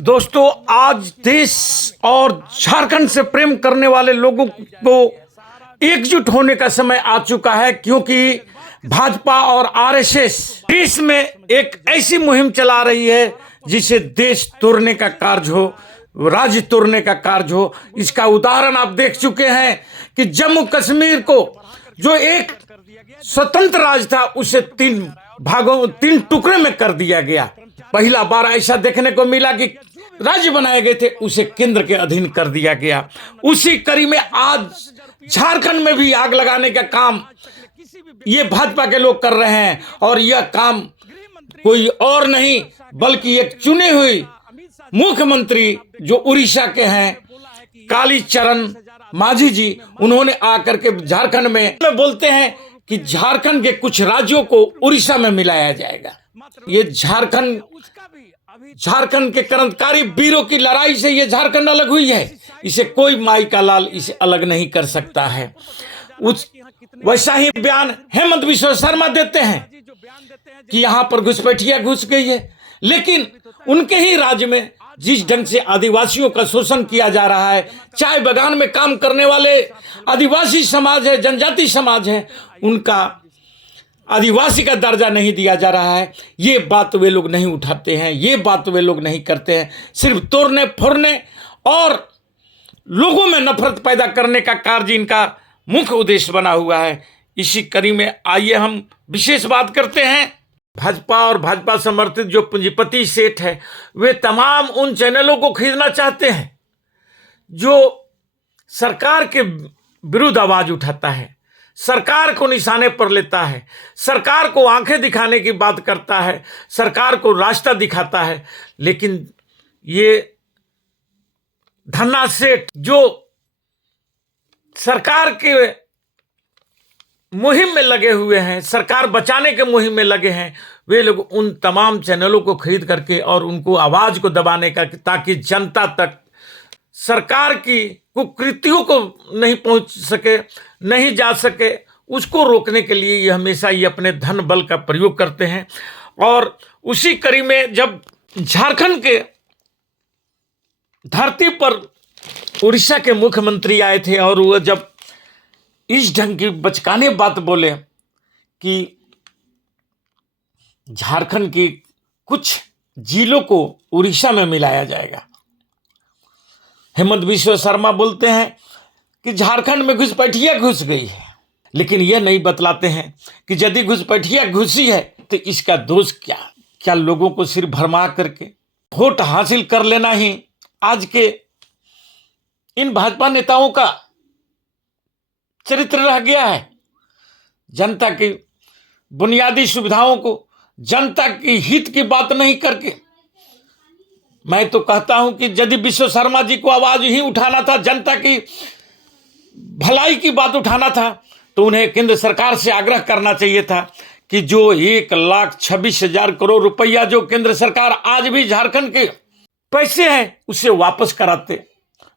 दोस्तों, आज देश और झारखंड से प्रेम करने वाले लोगों को एकजुट होने का समय आ चुका है, क्योंकि भाजपा और आरएसएस देश में एक ऐसी मुहिम चला रही है जिसे देश तोड़ने का कार्य हो, राज्य तोड़ने का कार्य हो। इसका उदाहरण आप देख चुके हैं कि जम्मू कश्मीर को, जो एक स्वतंत्र राज्य था, उसे तीन टुकड़े में कर दिया गया। पहला बार ऐसा देखने को मिला कि राज्य बनाए गए थे, उसे केंद्र के अधीन कर दिया गया। उसी कड़ी में आज झारखंड में भी आग लगाने का काम ये भाजपा के लोग कर रहे हैं, और यह काम कोई और नहीं बल्कि एक चुने हुए मुख्यमंत्री जो उड़ीसा के हैं, कालीचरण माझी जी, उन्होंने आकर के झारखंड में बोलते हैं कि झारखंड के कुछ राज्यों को उड़ीसा में मिलाया जाएगा। ये झारखंड के क्रांतिकारी वीरों की लड़ाई से ये झारखंड अलग हुई है। इसे कोई माई का लाल इसे अलग नहीं कर सकता है। वैसा ही बयान हेमंत बिश्व शर्मा देते हैं कि यहां पर घुसपैठिया घुस गई है, लेकिन उनके ही राज्य में जिस ढंग से आदिवासियों का शोषण किया जा रहा है, चाय बागान में काम करने वाले आदिवासी समाज है, जनजाति समाज है, उनका आदिवासी का दर्जा नहीं दिया जा रहा है। ये बात वे लोग नहीं उठाते हैं, ये बात वे लोग नहीं करते हैं। सिर्फ तोड़ने फोड़ने और लोगों में नफरत पैदा करने का कार्य इनका मुख्य उद्देश्य बना हुआ है। इसी कड़ी में आइए हम विशेष बात करते हैं। भाजपा और भाजपा समर्थित जो पूंजीपति सेठ है, वे तमाम उन चैनलों को खरीदना चाहते हैं जो सरकार के विरुद्ध आवाज उठाता है, सरकार को निशाने पर लेता है, सरकार को आंखें दिखाने की बात करता है, सरकार को रास्ता दिखाता है। लेकिन ये धन्ना सेठ जो सरकार के मुहिम में लगे हुए हैं, सरकार बचाने के मुहिम में लगे हैं, वे लोग उन तमाम चैनलों को खरीद करके और उनको आवाज को दबाने का, ताकि जनता तक सरकार की कुकृतियों को नहीं पहुंच सके, नहीं जा सके, उसको रोकने के लिए ये हमेशा ये अपने धन बल का प्रयोग करते हैं। और उसी कड़ी में जब झारखंड के धरती पर उड़ीसा के मुख्यमंत्री आए थे और वो जब इस ढंग की बचकाने बात बोले कि झारखंड की कुछ जिलों को उड़ीसा में मिलाया जाएगा, हेमंत बिश्व शर्मा बोलते हैं कि झारखंड में घुसपैठिया घुस गई है, लेकिन यह नहीं बतलाते हैं कि यदि घुसपैठिया घुसी है तो इसका दोष क्या लोगों को सिर्फ भरमा करके वोट हासिल कर लेना ही आज के इन भाजपा नेताओं का चरित्र रह गया है। जनता की बुनियादी सुविधाओं को, जनता की हित की बात नहीं करके, मैं तो कहता हूं कि यदि विश्व शर्मा जी को आवाज ही उठाना था, जनता की भलाई की बात उठाना था, तो उन्हें केंद्र सरकार से आग्रह करना चाहिए था कि जो 1,26,000 करोड़ रुपया जो केंद्र सरकार आज भी झारखंड के पैसे हैं उसे वापस कराते,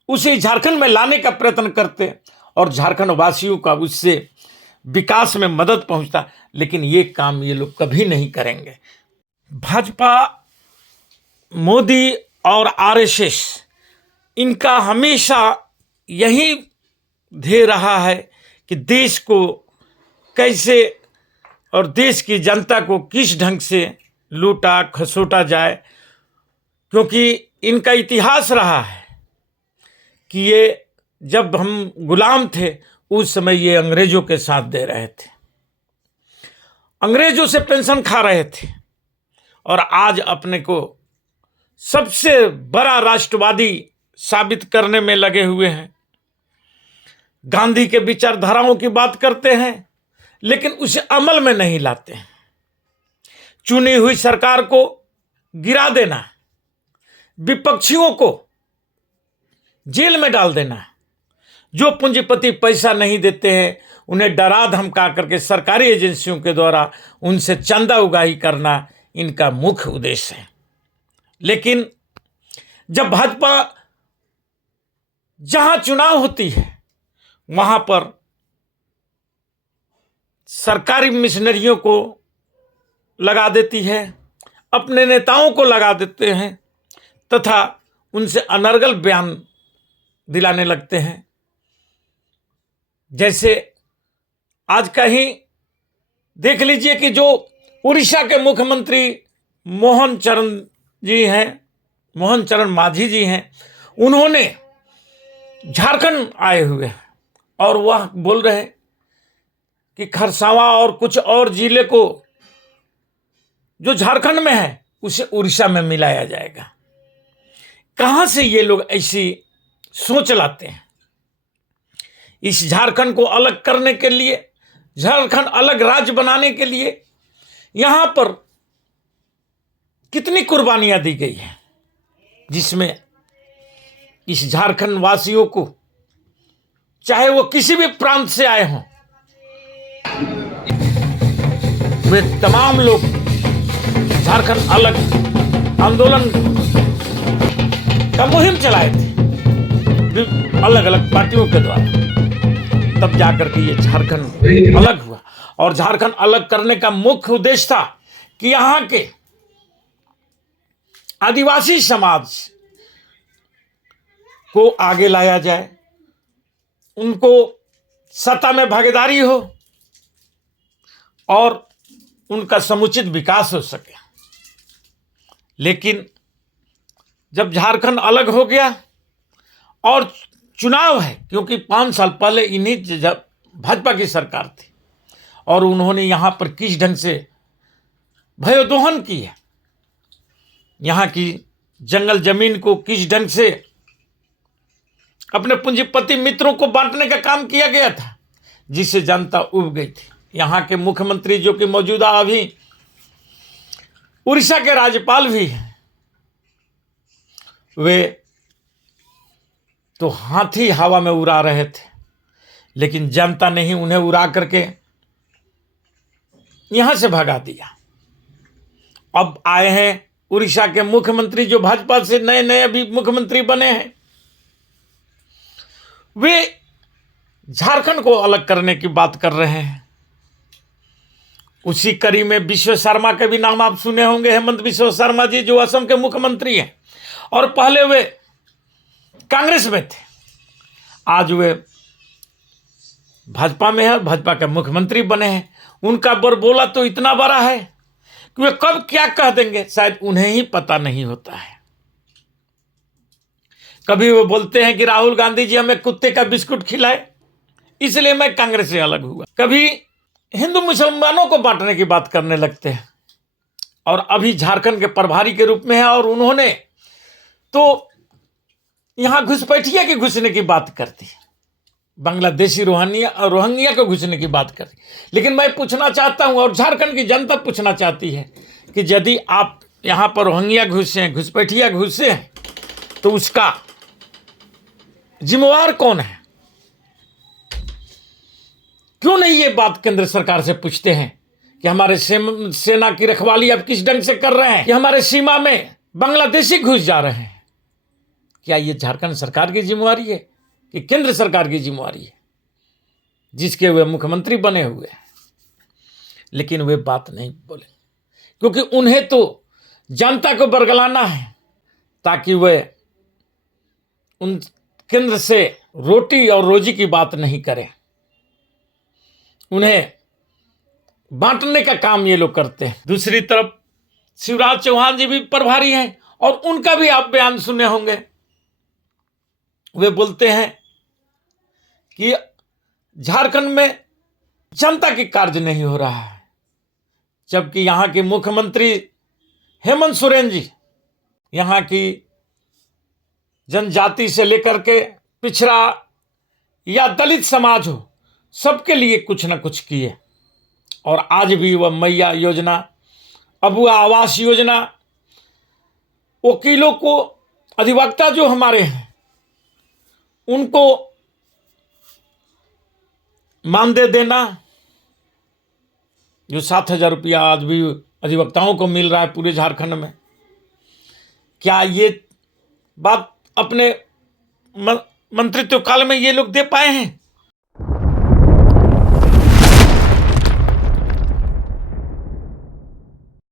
उसे झारखंड में लाने का प्रयत्न करते और झारखंड वासियों का उससे विकास में मदद पहुंचता। लेकिन ये काम ये लोग कभी नहीं करेंगे। भाजपा, मोदी और आरएसएस, इनका हमेशा यही ध्येय रहा है कि देश को कैसे और देश की जनता को किस ढंग से लूटा खसोटा जाए, क्योंकि इनका इतिहास रहा है कि ये जब हम गुलाम थे उस समय ये अंग्रेजों के साथ दे रहे थे, अंग्रेजों से पेंशन खा रहे थे, और आज अपने को सबसे बड़ा राष्ट्रवादी साबित करने में लगे हुए हैं। गांधी के विचारधाराओं की बात करते हैं लेकिन उसे अमल में नहीं लाते हैं। चुनी हुई सरकार को गिरा देना, विपक्षियों को जेल में डाल देना, जो पूंजीपति पैसा नहीं देते हैं उन्हें डरा धमका करके सरकारी एजेंसियों के द्वारा उनसे चंदा उगाही करना इनका मुख्य उद्देश्य है। लेकिन जब भाजपा जहां चुनाव होती है वहां पर सरकारी मिशनरियों को लगा देती है, अपने नेताओं को लगा देते हैं, तथा उनसे अनर्गल बयान दिलाने लगते हैं। जैसे आज का ही देख लीजिए कि जो उड़ीसा के मुख्यमंत्री मोहन चरण मांझी जी हैं, उन्होंने झारखंड आए हुए हैं और वह बोल रहे हैं कि खरसावां और कुछ और जिले को जो झारखंड में है उसे उड़ीसा में मिलाया जाएगा। कहां से ये लोग ऐसी सोच लाते हैं? इस झारखंड को अलग करने के लिए, झारखंड अलग राज्य बनाने के लिए यहां पर कितनी कुर्बानियां दी गई हैं, जिसमें इस झारखंड वासियों को, चाहे वो किसी भी प्रांत से आए हों, वे तमाम लोग झारखंड अलग आंदोलन का मुहिम चलाए थे अलग अलग पार्टियों के द्वारा। तब जाकर के ये झारखंड अलग हुआ। और झारखंड अलग करने का मुख्य उद्देश्य था कि यहां के आदिवासी समाज को आगे लाया जाए, उनको सत्ता में भागीदारी हो और उनका समुचित विकास हो सके। लेकिन जब झारखंड अलग हो गया और चुनाव है, क्योंकि 5 साल पहले इन्हीं जब भाजपा की सरकार थी और उन्होंने यहां पर किस ढंग से भयोदोहन की है, यहां की जंगल जमीन को किस ढंग से अपने पूंजीपति मित्रों को बांटने का काम किया गया था, जिससे जनता उब गई थी। यहां के मुख्यमंत्री जो कि मौजूदा अभी उड़ीसा के राज्यपाल भी हैं, वे तो हाथी हवा में उड़ा रहे थे, लेकिन जनता ने ही उन्हें उड़ा करके यहां से भगा दिया। अब आए हैं उड़ीसा के मुख्यमंत्री जो भाजपा से नए नए अभी मुख्यमंत्री बने हैं, वे झारखंड को अलग करने की बात कर रहे हैं। उसी कड़ी में विश्व शर्मा के भी नाम आप सुने होंगे, हेमंत विश्व शर्मा जी जो असम के मुख्यमंत्री हैं और पहले वे कांग्रेस में थे, आज वे भाजपा में है, भाजपा के मुख्यमंत्री बने हैं। उनका बोला तो इतना बड़ा है कि वे कब क्या कह देंगे शायद उन्हें ही पता नहीं होता है। कभी वो बोलते हैं कि राहुल गांधी जी हमें कुत्ते का बिस्कुट खिलाए इसलिए मैं कांग्रेस से अलग हुआ, कभी हिंदू मुसलमानों को बांटने की बात करने लगते हैं और अभी झारखंड के प्रभारी के रूप में है और उन्होंने तो यहां घुसपैठिया के घुसने की बात करती है, बांग्लादेशी रोहिंग्या को घुसने की बात करती। लेकिन मैं पूछना चाहता हूं और झारखंड की जनता पूछना चाहती है कि यदि आप यहां पर रोहिंग्या घुसे हैं, घुसपैठिया घुसे हैं, तो उसका जिम्मेवार कौन है? क्यों नहीं ये बात केंद्र सरकार से पूछते हैं कि हमारे सेना की रखवाली आप किस ढंग से कर रहे हैं कि हमारे सीमा में बांग्लादेशी घुस जा रहे हैं? क्या ये झारखंड सरकार की जिम्मेवारी है कि केंद्र सरकार की जिम्मेवारी है, जिसके वे मुख्यमंत्री बने हुए हैं? लेकिन वे बात नहीं बोले, क्योंकि उन्हें तो जनता को बरगलाना है ताकि वे उन केंद्र से रोटी और रोजी की बात नहीं करें। उन्हें बांटने का काम ये लोग करते हैं। दूसरी तरफ शिवराज चौहान जी भी प्रभारी हैं और उनका भी आप बयान सुने होंगे। वे बोलते हैं कि झारखंड में जनता की कार्य नहीं हो रहा है, जबकि यहां के मुख्यमंत्री हेमंत सोरेन जी यहां की जनजाति से लेकर के पिछड़ा या दलित समाज हो, सबके लिए कुछ ना कुछ किए। और आज भी वह मैया योजना, अबुआ आवास योजना, वकीलों को, अधिवक्ता जो हमारे हैं उनको मानदेय देना, जो 7,000 रुपया आज भी अधिवक्ताओं को मिल रहा है पूरे झारखंड में, क्या ये बात अपने मंत्रित्व काल में ये लोग दे पाए हैं?